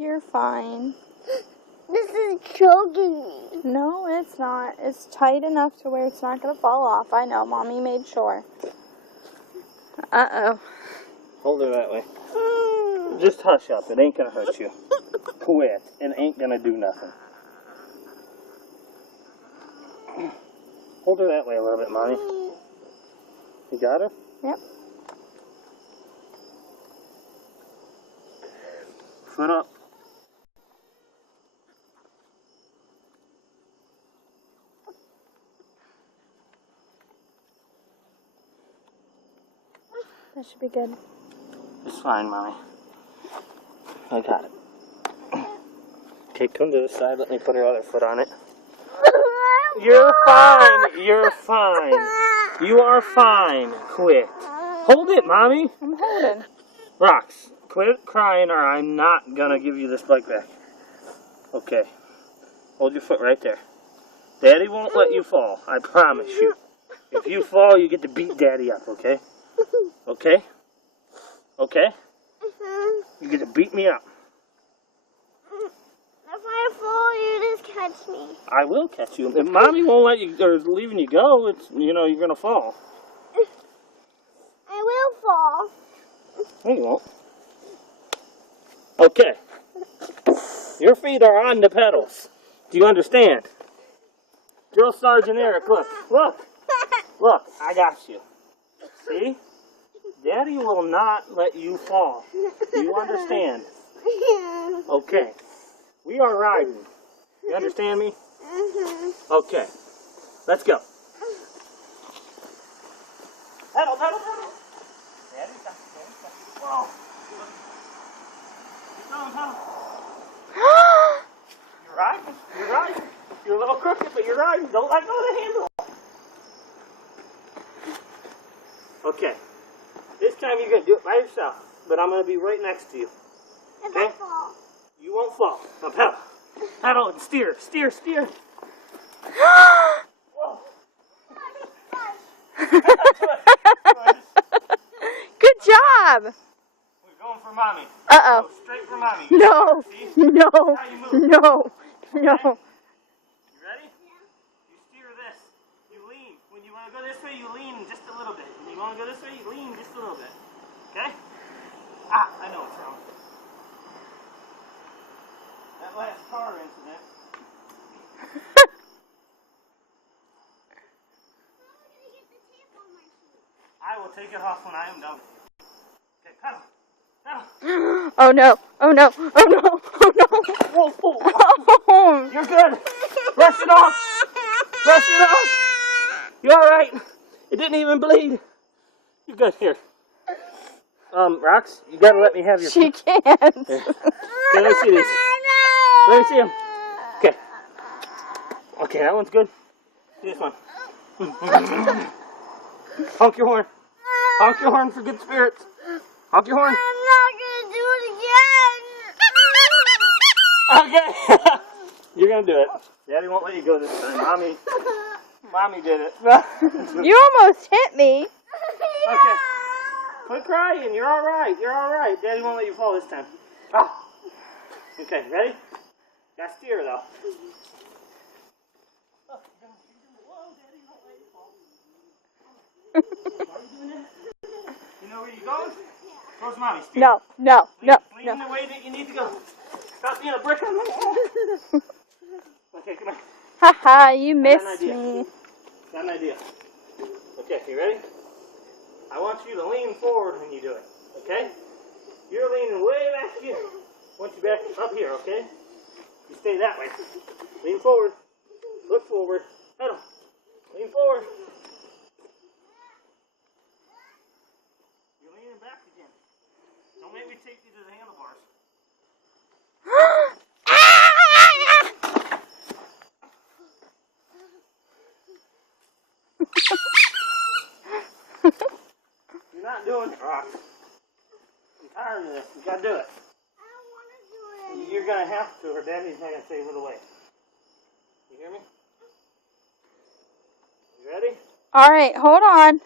You're fine. This is choking me. No, it's not. It's tight enough to where it's not going to fall off. I know. Mommy made sure. Uh-oh. Hold her that way. Just hush up. It ain't going to hurt you. Quit. It ain't going to do nothing. Hold her that way a little bit, Mommy. You got her? Yep. Foot up. That should be good. It's fine, Mommy. I got it. Okay, come to the side. Let me put her other foot on it. You're fine. You're fine. You are fine. Quit. Hold it, Mommy. I'm holding. Rox, quit crying or I'm not going to give you this bike back. Okay. Hold your foot right there. Daddy won't let you fall. I promise you. If you fall, you get to beat Daddy up, okay? Okay? Okay? You get to beat me up. If I fall, you just catch me. I will catch you. If Mommy won't let you, or is leaving you go, it's, you know, you're going to fall. I will fall. No, you won't. Okay. Your feet are on the pedals. Do you understand? Drill Sergeant Eric, look. Look. Look, I got you. See? Daddy will not let you fall. Do you understand? Okay. We are riding. You understand me? Okay. Let's go. Pedal, pedal, pedal. Daddy, got you. Whoa. Keep going, pedal. You're riding. You're riding. You're a little crooked, but you're riding. Don't let go of the handle. Okay. This time you're going to do it by yourself, but I'm going to be right next to you. Okay? If I fall. You won't fall. Now pedal. Pedal and steer. Steer, steer. Whoa. Good job. We're going for Mommy. Uh-oh. Go straight for Mommy. No. See? No. How you move. No. Okay? No. You ready? Yeah. You steer this. You lean. When you want to go this way, you lean just a little bit. When you want to go this way, you lean just a little bit. Okay? Ah, I know what's wrong. That last car incident. I will take it off when I am done with you. Okay, pedal. Pedal. Oh no. Oh no. Oh no. Oh no. Whoa, whoa. Oh. You're good. Brush it off. Brush it off. You alright? It didn't even bleed. You're good. Here. Rox, you gotta let me have your... She can't. Here. Okay, let me see these. Let me see them. Okay. Okay, that one's good. See this one. Honk your horn. Honk your horn for good spirits. Honk your horn. I'm not going to do it again. Okay. You're going to do it. Daddy won't let you go this time. Mommy did it. You almost hit me. Okay. Quit crying. You're all right. You're all right. Daddy won't let you fall this time. Ah. Okay, ready? Got to steer, though. You know where you're going? Where's Mommy? Steer. No. No. No. Lean No. the way that you need to go. Stop being a brick on the wall. Okay, come on. Haha, you Got missed an idea. me. Got an idea. Okay, you ready? I want you to lean forward when you do it. Okay? You're leaning way back here. I want you back up here, okay? You stay that way. Lean forward. Look forward. Pedal. Lean forward. You're leaning back again. Don't make me take you to the handlebars. You're not doing it, Rox. I'm tired of this. You gotta do it. I don't want to do it. You're gonna have to, or Daddy's not gonna save it away. You hear me? You ready? All right, hold on.